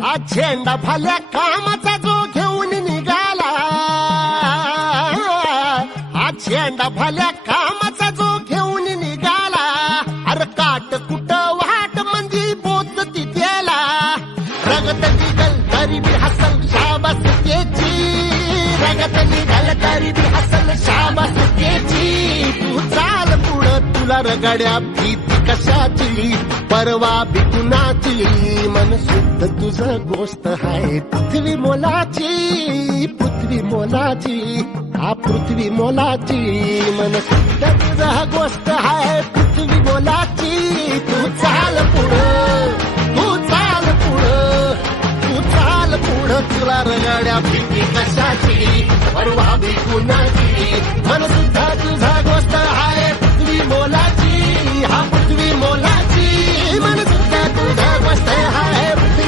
हा झेंडा भल्या कामाचा जो घेऊन निघाला, हा झेंडा भल्या कामाचा जो घेऊन निघाला, अरे काट कुठं वाट मंदी बोत ती त्याला, रगत निघल तरी बी हसल शाबास त्याची, रगत निघल तरी बी हसल शाबास त्याची. तू चाल पुढं तुला रगड्या भीती कशाची, परवा बी कुणाची, मन शुद्ध तुझं गोष्ट आहे पृथ्वी मोलाची, पृथ्वी मोलाची, हा पृथ्वी मोलाची, मन शुद्ध तुझं गोष्ट आहे पृथ्वी मोलाची. तू चाल पुढं, तू चाल पुढं, तू चाल पुढं, तुला रगड्या भीती कशाची, परवा बी कुणाची, मन शुद्ध तुझं